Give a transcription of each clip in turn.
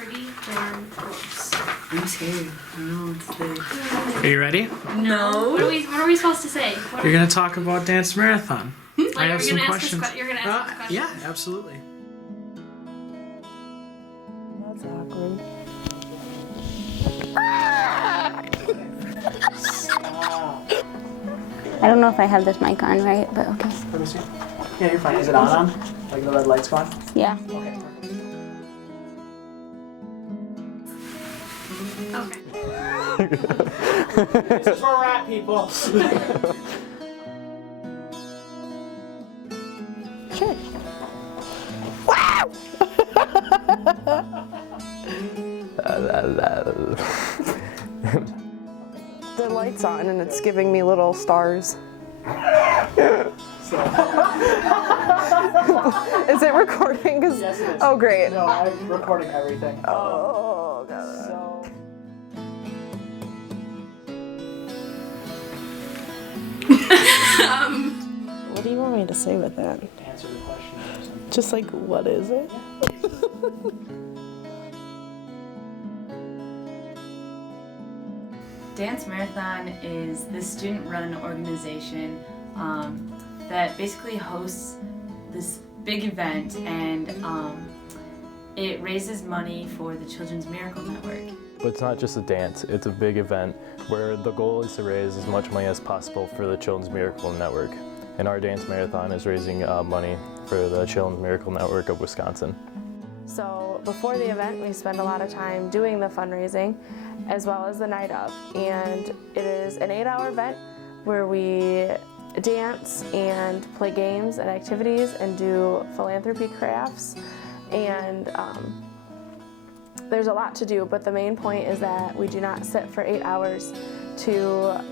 pretty warm clothes. I'm scared. I don't know what to say. Are you ready? No. What are we supposed to say? You're going to talk about Dance Marathon. I have some questions. You're going to ask us questions? Yeah, absolutely. That's awkward. I don't know if I have this mic on, right? But okay. Let me see. Yeah, you're fine. Is it on? Like the red light's gone? Yeah. Okay. Okay. This is for rat people. Sure. Wow! The light's on and it's giving me little stars. Is it recording? Yes, it is. Oh, great. No, I'm recording everything. Oh, God. So. What do you want me to say with that? Answer the question. Just like, what is it? Dance Marathon is the student-run organization that basically hosts this big event, and it raises money for the Children's Miracle Network. But it's not just a dance, it's a big event where the goal is to raise as much money as possible for the Children's Miracle Network. And our Dance Marathon is raising money for the Children's Miracle Network of Wisconsin. So before the event, we spend a lot of time doing the fundraising as well as the night of. And it is an 8-hour event where we dance and play games and activities and do philanthropy crafts. And there's a lot to do, but the main point is that we do not sit for 8 hours to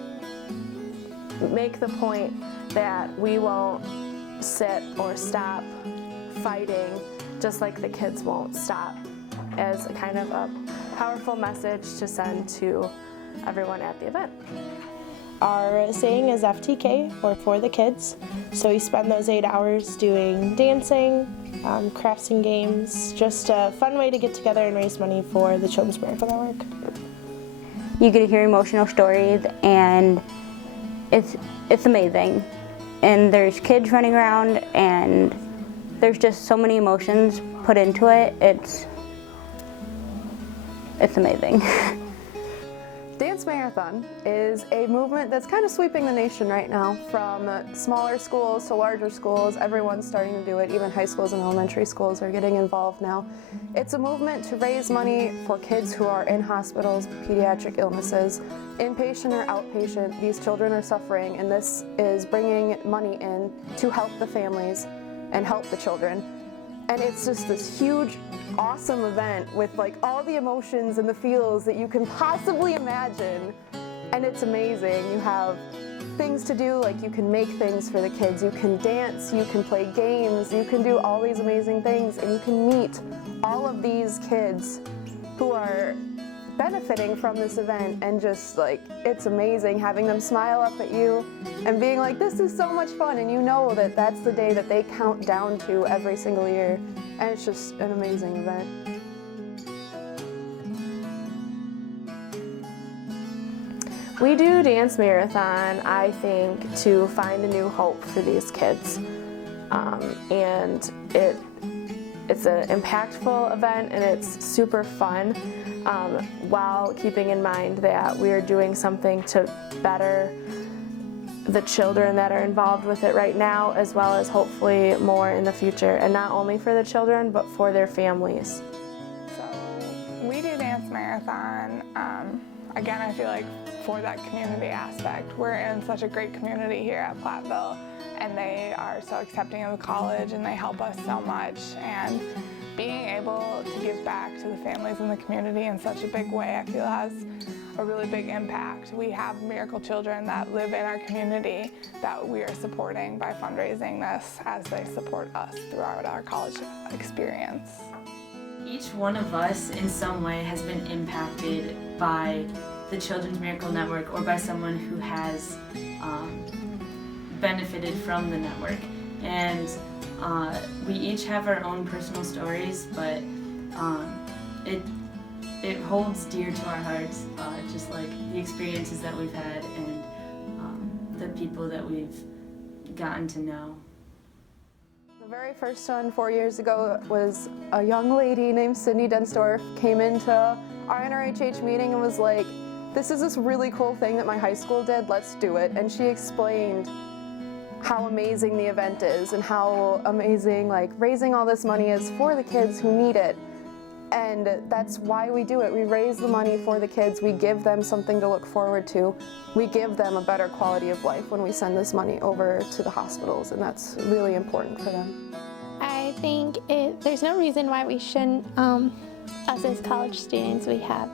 make the point that we won't sit or stop fighting, just like the kids won't stop, as a kind of a powerful message to send to everyone at the event. Our saying is FTK, or for the kids. So we spend those 8 hours doing dancing, crafts and games, just a fun way to get together and raise money for the Children's Miracle Network. You get to hear emotional stories, and it's amazing. And there's kids running around, and there's just so many emotions put into it. It's amazing. Dance Marathon is a movement that's kind of sweeping the nation right now. From smaller schools to larger schools, everyone's starting to do it. Even high schools and elementary schools are getting involved now. It's a movement to raise money for kids who are in hospitals, pediatric illnesses, inpatient or outpatient. These children are suffering, and this is bringing money in to help the families and help the children. And it's just this huge, awesome event with like all the emotions and the feels that you can possibly imagine. And it's amazing. You have things to do, like you can make things for the kids, you can dance, you can play games, you can do all these amazing things, and you can meet all of these kids who are benefiting from this event, and just like, it's amazing having them smile up at you and being like, this is so much fun, and you know that that's the day that they count down to every single year, and it's just an amazing event. We do Dance Marathon, I think, to find a new hope for these kids, and it's an impactful event, and it's super fun, while keeping in mind that we are doing something to better the children that are involved with it right now, as well as hopefully more in the future, and not only for the children, but for their families. So we do Dance Marathon, again, I feel like for that community aspect. We're in such a great community here at Platteville, and they are so accepting of the college, and they help us so much. And being able to give back to the families in the community in such a big way, I feel has a really big impact. We have miracle children that live in our community that we are supporting by fundraising this as they support us throughout our college experience. Each one of us in some way has been impacted by the Children's Miracle Network or by someone who has benefited from the network. And we each have our own personal stories, but it holds dear to our hearts, just like the experiences that we've had and the people that we've gotten to know. The very first one 4 years ago was a young lady named Sydney Densdorf came into our NRHH meeting and was like, this is this really cool thing that my high school did, let's do it. And she explained how amazing the event is and how amazing like raising all this money is for the kids who need it. And that's why we do it. We raise the money for the kids. We give them something to look forward to. We give them a better quality of life when we send this money over to the hospitals, and that's really important for them. I think there's no reason why we shouldn't, us as college students, we have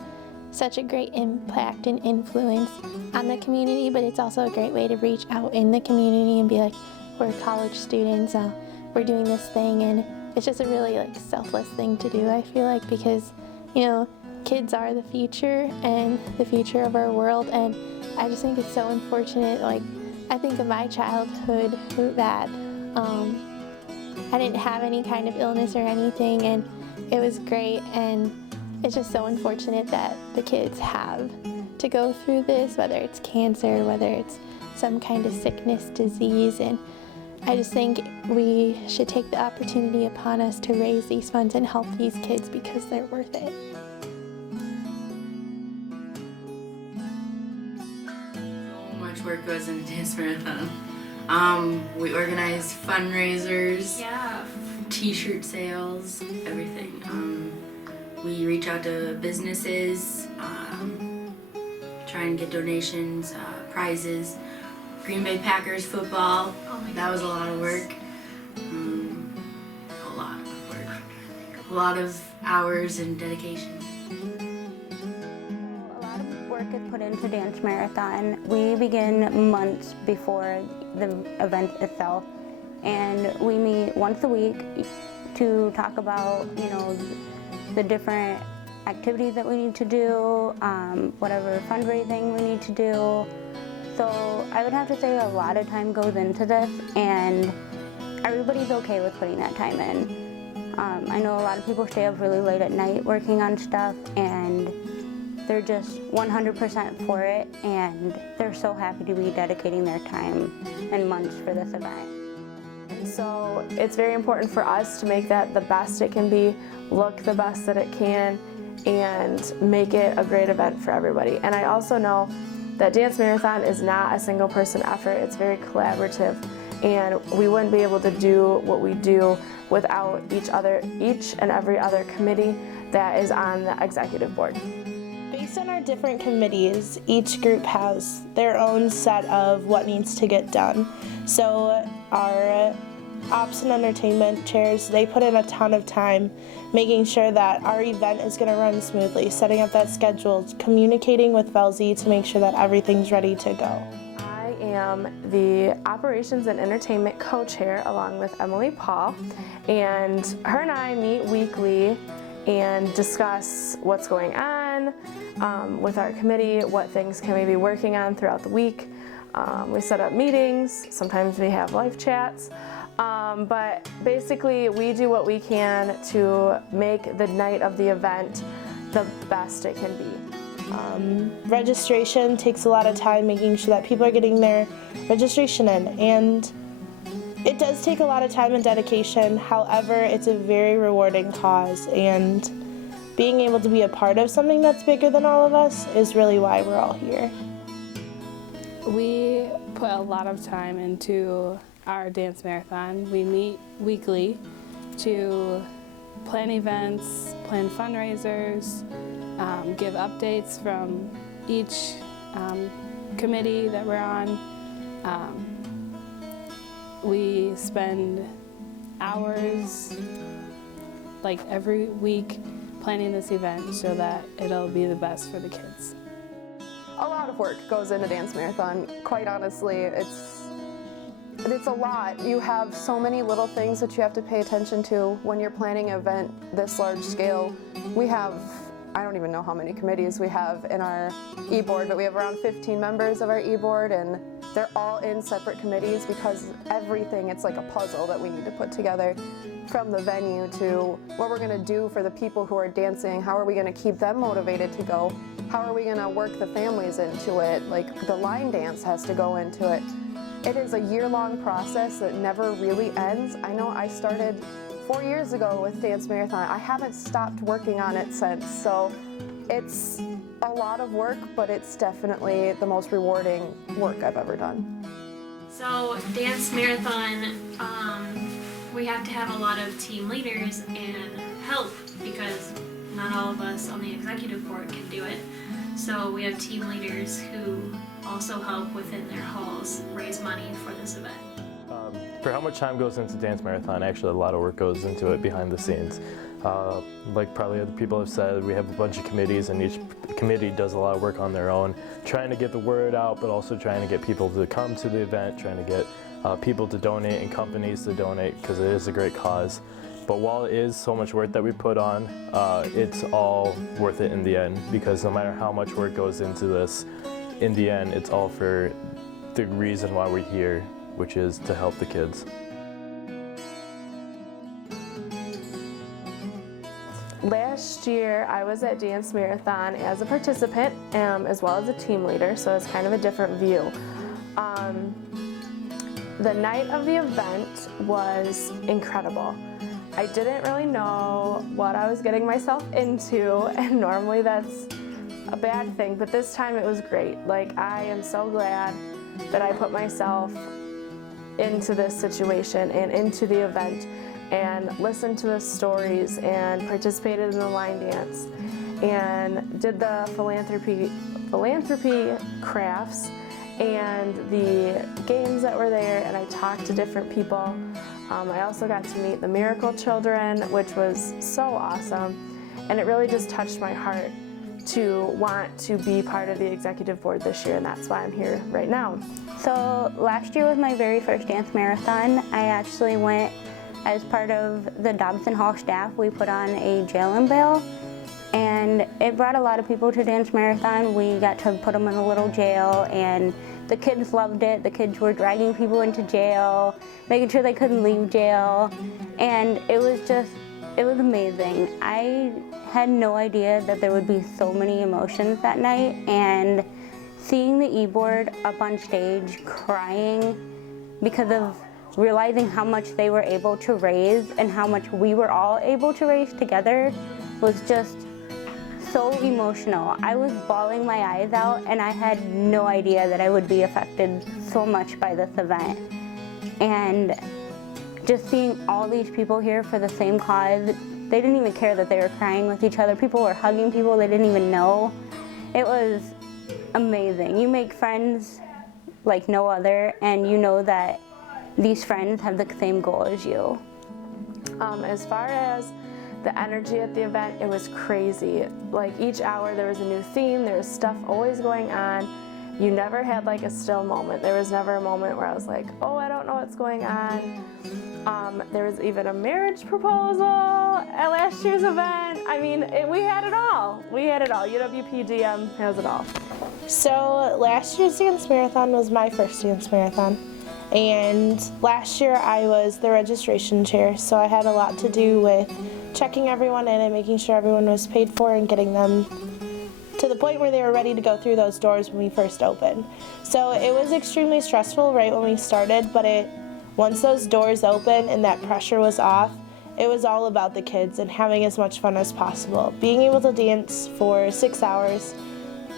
such a great impact and influence on the community, but it's also a great way to reach out in the community and be like, we're college students, we're doing this thing, and it's just a really like selfless thing to do, I feel like, because, you know, kids are the future and the future of our world, and I just think it's so unfortunate. Like, I think of my childhood that I didn't have any kind of illness or anything, and it was great, and it's just so unfortunate that the kids have to go through this, whether it's cancer, whether it's some kind of sickness, disease, and I just think we should take the opportunity upon us to raise these funds and help these kids because they're worth it. So much work goes into Dance Marathon. We organize fundraisers, t-shirt sales, everything. We reach out to businesses, try and get donations, prizes. Green Bay Packers football, that was a lot of work. A lot of work. A lot of hours and dedication. A lot of work is put into Dance Marathon. We begin months before the event itself, and we meet once a week to talk about, you know, the different activities that we need to do, whatever fundraising we need to do. So I would have to say a lot of time goes into this, and everybody's okay with putting that time in. I know a lot of people stay up really late at night working on stuff, and they're just 100% for it, and they're so happy to be dedicating their time and months for this event. So it's very important for us to make that the best it can be, look the best that it can, and make it a great event for everybody. And I also know that Dance Marathon is not a single person effort, it's very collaborative, and we wouldn't be able to do what we do without each and every other committee that is on the executive board. Based on our different committees, each group has their own set of what needs to get done. So our ops and entertainment chairs, they put in a ton of time making sure that our event is going to run smoothly, setting up that schedule, communicating with Velzy to make sure that everything's ready to go. I am the operations and entertainment co-chair along with Emily Paul, and her and I meet weekly and discuss what's going on with our committee, what things can we be working on throughout the week. We set up meetings, sometimes we have live chats. But basically we do what we can to make the night of the event the best it can be. Registration takes a lot of time, making sure that people are getting their registration in, and it does take a lot of time and dedication. However, it's a very rewarding cause, and being able to be a part of something that's bigger than all of us is really why we're all here. We put a lot of time into our Dance Marathon. We meet weekly to plan events, plan fundraisers, give updates from each committee that we're on. We spend hours, like every week, planning this event so that it'll be the best for the kids. A lot of work goes into Dance Marathon. Quite honestly, it's a lot. You have so many little things that you have to pay attention to when you're planning an event this large scale. We have, I don't even know how many committees we have in our e-board, but we have around 15 members of our e-board, and they're all in separate committees because everything, it's like a puzzle that we need to put together, from the venue to what we're gonna do for the people who are dancing, how are we gonna keep them motivated to go, how are we gonna work the families into it, like the line dance has to go into it. It is a year-long process that never really ends. I know I started 4 years ago with Dance Marathon. I haven't stopped working on it since, so it's a lot of work, but it's definitely the most rewarding work I've ever done. So Dance Marathon, we have to have a lot of team leaders and help because not all of us on the executive board can do it. So we have team leaders who also help within their halls raise money for this event. For how much time goes into Dance Marathon, actually a lot of work goes into it behind the scenes. Like probably other people have said, we have a bunch of committees and each committee does a lot of work on their own, trying to get the word out, but also trying to get people to come to the event, trying to get people to donate and companies to donate because it is a great cause. But while it is so much work that we put on, it's all worth it in the end because no matter how much work goes into this, in the end, it's all for the reason why we're here, which is to help the kids. Last year, I was at Dance Marathon as a participant as well as a team leader, so it's kind of a different view. The night of the event was incredible. I didn't really know what I was getting myself into, and normally that's a bad thing, but this time it was great. Like, I am so glad that I put myself into this situation and into the event and listened to the stories and participated in the line dance and did the philanthropy crafts and the games that were there, and I talked to different people. I also got to meet the Miracle Children, which was so awesome, and it really just touched my heart to want to be part of the executive board this year, and that's why I'm here right now. So last year was my very first Dance Marathon. I actually went as part of the Dobson Hall staff. We put on a jail and bail, and it brought a lot of people to Dance Marathon. We got to put them in a little jail, and the kids loved it. The kids were dragging people into jail, making sure they couldn't leave jail, and it was amazing. I had no idea that there would be so many emotions that night, and seeing the e-board up on stage crying because of realizing how much they were able to raise and how much we were all able to raise together was just so emotional. I was bawling my eyes out, and I had no idea that I would be affected so much by this event. And just seeing all these people here for the same cause, they didn't even care that they were crying with each other. People were hugging people they didn't even know. It was amazing. You make friends like no other, and you know that these friends have the same goal as you. As far as the energy at the event, it was crazy. Like, each hour there was a new theme, there was stuff always going on. You never had like a still moment. There was never a moment where I was like, oh, I don't know what's going on. There was even a marriage proposal at last year's event. I mean, we had it all. We had it all. UW-PDM has it all. So last year's Dance Marathon was my first Dance Marathon. And last year I was the registration chair, so I had a lot to do with checking everyone in and making sure everyone was paid for and getting them to the point where they were ready to go through those doors when we first opened. So it was extremely stressful right when we started, but once those doors opened and that pressure was off, it was all about the kids and having as much fun as possible. Being able to dance for 6 hours,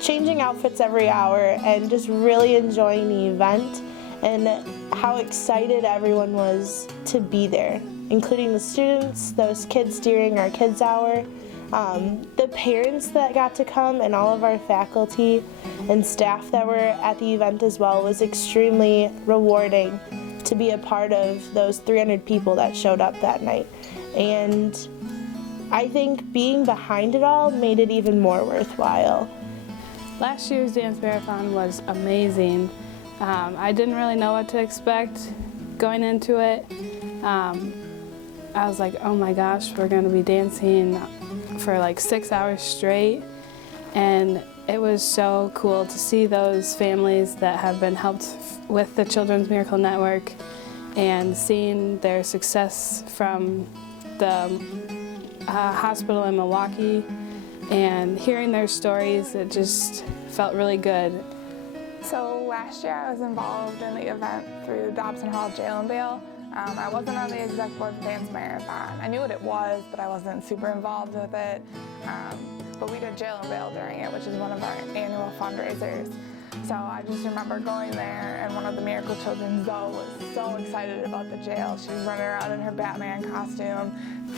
changing outfits every hour, and just really enjoying the event, and how excited everyone was to be there, including the students, those kids during our kids hour, the parents that got to come, and all of our faculty and staff that were at the event as well. Was extremely rewarding to be a part of those 300 people that showed up that night. And I think being behind it all made it even more worthwhile. Last year's Dance Marathon was amazing. I didn't really know what to expect going into it. I was like, oh my gosh, we're going to be dancing for like 6 hours straight. And it was so cool to see those families that have been helped with the Children's Miracle Network and seeing their success from the hospital in Milwaukee and hearing their stories. It just felt really good. So last year I was involved in the event through Dobson Hall Jail and Bail. I wasn't on the exec board for Dance Marathon. I knew what it was, but I wasn't super involved with it. But we did Jail and Bail during it, which is one of our annual fundraisers. So I just remember going there, and one of the Miracle Children, Zoe, was so excited about the jail. She was running around in her Batman costume,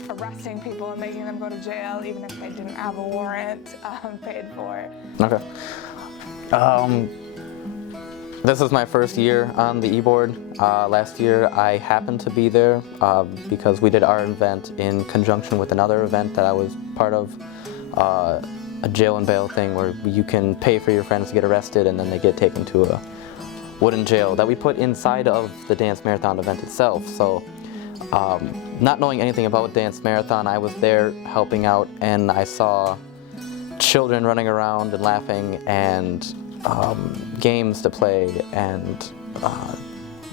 arresting people and making them go to jail, even if they didn't have a warrant paid for. Okay. This is my first year on the e-board. Last year I happened to be there because we did our event in conjunction with another event that I was part of, a jail and bail thing where you can pay for your friends to get arrested and then they get taken to a wooden jail that we put inside of the Dance Marathon event itself. So not knowing anything about Dance Marathon, I was there helping out, and I saw children running around and laughing and games to play, and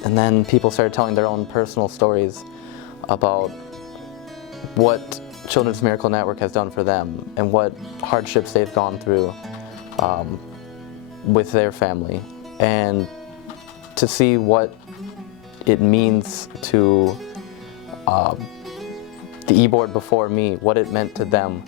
then people started telling their own personal stories about what Children's Miracle Network has done for them and what hardships they've gone through with their family, and to see what it means to the e-board before me, what it meant to them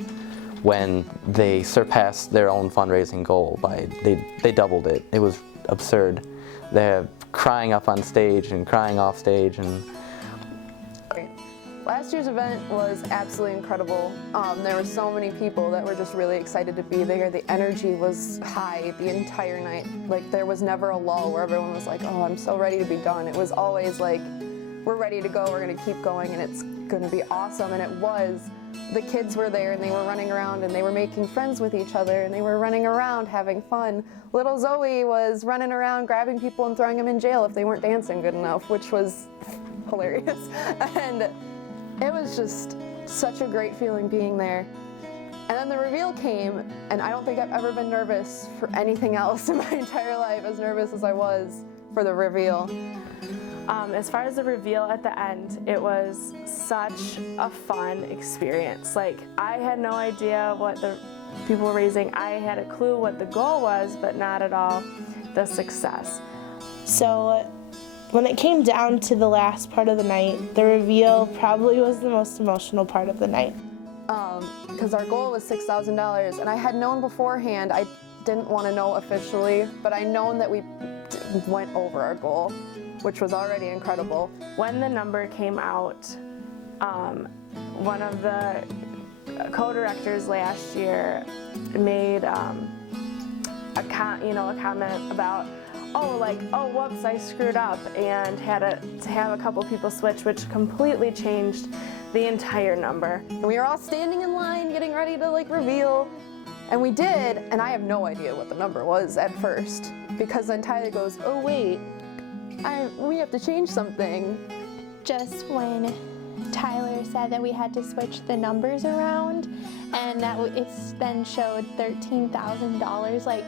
when they surpassed their own fundraising goal by, they doubled it. It was absurd. They're crying up on stage and crying off stage. And last year's event was absolutely incredible. There were so many people that were just really excited to be there. The energy was high the entire night. Like, there was never a lull where everyone was like, oh, I'm so ready to be done. It was always like, we're ready to go, we're gonna keep going, and it's gonna be awesome. And it was. The kids were there, and they were running around, and they were making friends with each other, and they were running around having fun. Little Zoe was running around grabbing people and throwing them in jail if they weren't dancing good enough, which was hilarious. And it was just such a great feeling being there. And then the reveal came, and I don't think I've ever been nervous for anything else in my entire life, as nervous as I was for the reveal. As far as the reveal at the end, it was such a fun experience. Like, I had no idea what the people were raising. I had a clue what the goal was, but not at all the success. So when it came down to the last part of the night, the reveal probably was the most emotional part of the night. Because our goal was $6,000, and I had known beforehand. I didn't want to know officially, but I known that we went over our goal, which was already incredible. When the number came out, one of the co-directors last year made a comment about, oh, whoops, I screwed up, and had to have a couple people switch, which completely changed the entire number. And we were all standing in line getting ready to reveal, and we did, and I have no idea what the number was at first, because then Tyler goes, oh wait, we have to change something. Just when Tyler said that we had to switch the numbers around, and that it's then showed $13,000,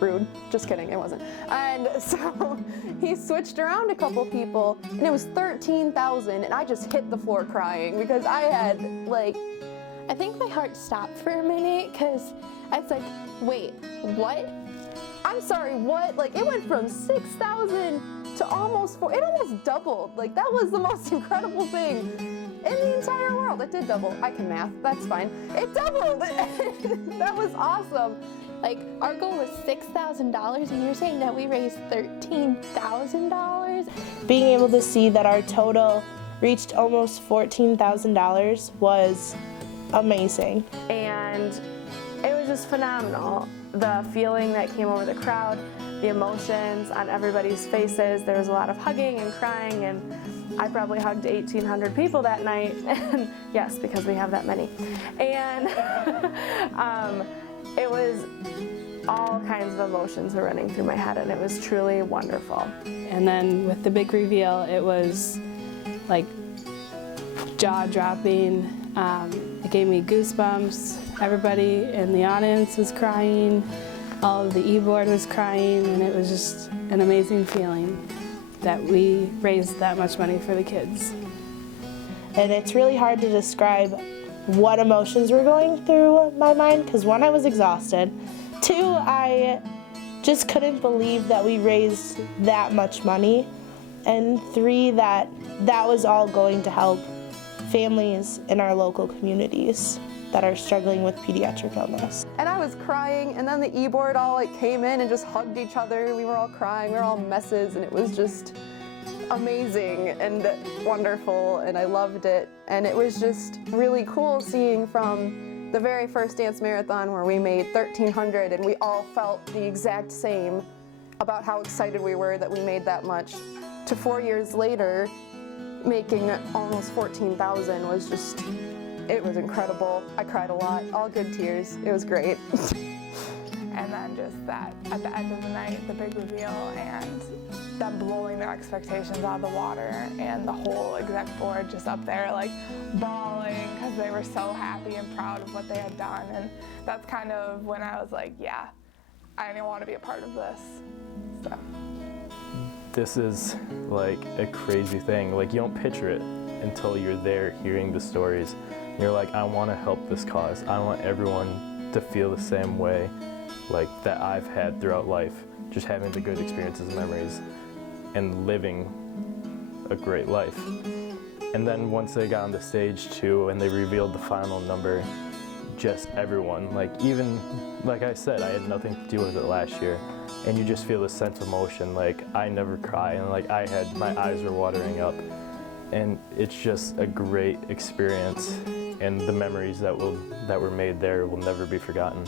rude. Just kidding, it wasn't. And so he switched around a couple people, and it was $13,000, and I just hit the floor crying because I had I think my heart stopped for a minute because I was like, wait, what? I'm sorry, what? It went from 6,000 to almost 4. It almost doubled. That was the most incredible thing in the entire world. It did double. I can math. That's fine. It doubled. That was awesome. Our goal was $6,000, and you're saying that we raised $13,000? Being able to see that our total reached almost $14,000 was amazing. And it was just phenomenal. The feeling that came over the crowd, the emotions on everybody's faces. There was a lot of hugging and crying, and I probably hugged 1,800 people that night. And yes, because we have that many. And it was all kinds of emotions were running through my head, and it was truly wonderful. And then with the big reveal, it was jaw-dropping. It gave me goosebumps. Everybody in the audience was crying. all of the e-board was crying, and it was just an amazing feeling that we raised that much money for the kids. And it's really hard to describe what emotions were going through my mind, because one, I was exhausted. Two, I just couldn't believe that we raised that much money. And three, that was all going to help families in our local communities that are struggling with pediatric illness. And I was crying, and then the e-board all like came in and just hugged each other. We were all crying, we were all messes, and it was just amazing and wonderful, and I loved it. And it was just really cool seeing from the very first dance marathon where we made 1,300 and we all felt the exact same about how excited we were that we made that much, to 4 years later making almost 14,000 was just, it was incredible. I cried a lot, all good tears. It was great. And then just that, at the end of the night, the big reveal and them blowing their expectations out of the water, and the whole exec board just up there like bawling because they were so happy and proud of what they had done. And that's kind of when I was like, yeah, I want to be a part of this. So. This is like a crazy thing. Like, you don't picture it until you're there hearing the stories. You're like, I want to help this cause. I want everyone to feel the same way like that I've had throughout life, just having the good experiences and memories and living a great life. And then once they got on the stage too and they revealed the final number, just everyone, like, even like I said, I had nothing to do with it last year, and you just feel this sense of emotion. Like, I never cry, and like my eyes were watering up, and it's just a great experience, and the memories that were made there will never be forgotten.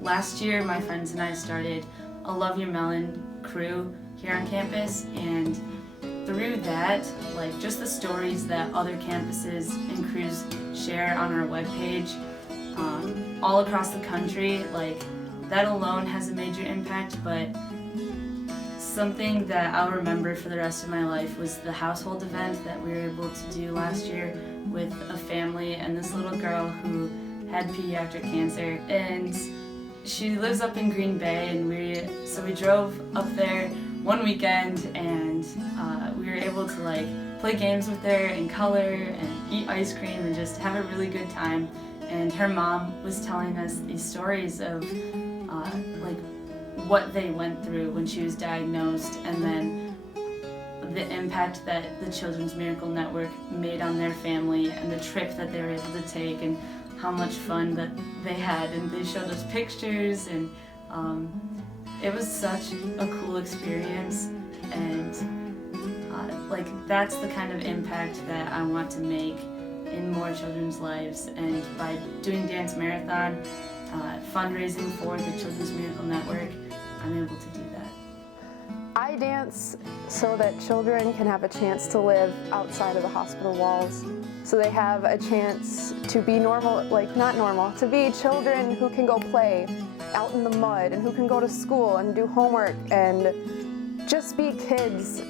Last year, my friends and I started a Love Your Melon crew here on campus, and through that, like, just the stories that other campuses and crews share on our webpage all across the country, like, that alone has a major impact. But something that I'll remember for the rest of my life was the household event that we were able to do last year with a family and this little girl who had pediatric cancer. And she lives up in Green Bay, and we drove up there one weekend, and we were able to like play games with her and color and eat ice cream and just have a really good time. And her mom was telling us these stories of like what they went through when she was diagnosed, and then the impact that the Children's Miracle Network made on their family, and the trip that they were able to take, and how much fun that they had. And they showed us pictures, and it was such a cool experience. And like, that's the kind of impact that I want to make in more children's lives. And by doing Dance Marathon, fundraising for the Children's Miracle Network, I'm able to do that. I dance so that children can have a chance to live outside of the hospital walls. So they have a chance to be normal, like not normal, to be children who can go play out in the mud, and who can go to school and do homework and just be kids.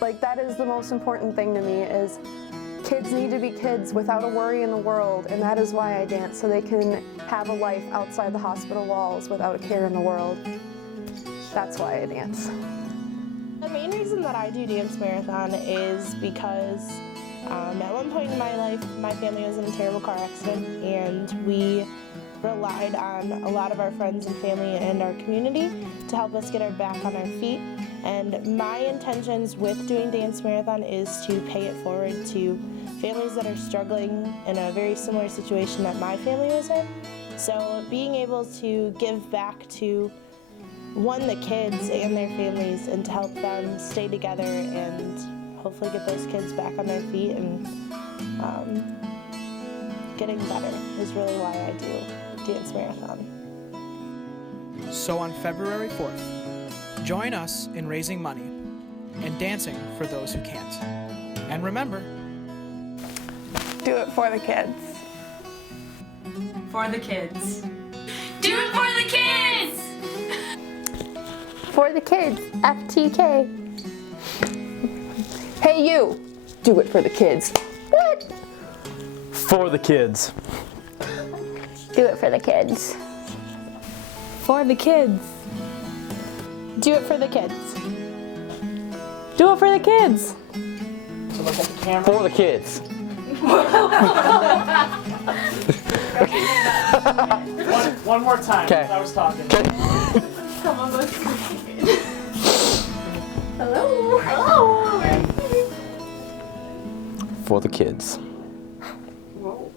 Like, that is the most important thing to me, is kids need to be kids without a worry in the world, and that is why I dance, so they can have a life outside the hospital walls without a care in the world. That's why I dance. The main reason that I do Dance Marathon is because at one point in my life, my family was in a terrible car accident, and we relied on a lot of our friends and family and our community to help us get our back on our feet. And my intentions with doing Dance Marathon is to pay it forward to families that are struggling in a very similar situation that my family was in. So being able to give back to, one, the kids and their families, and to help them stay together and hopefully get those kids back on their feet and getting better is really why I do Dance Marathon. So on February 4th, join us in raising money and dancing for those who can't. And remember, do it for the kids. For the kids. Do it for the kids! For the kids, FTK. Hey you, do it for the kids. What? For the kids. Do it for the kids. For the kids. Do it for the kids. Do it for the kids. So look at the camera. For the kids. One more time. 'Kay. As I was talking. Come on, let's Hello. Hello. For the kids. Whoa.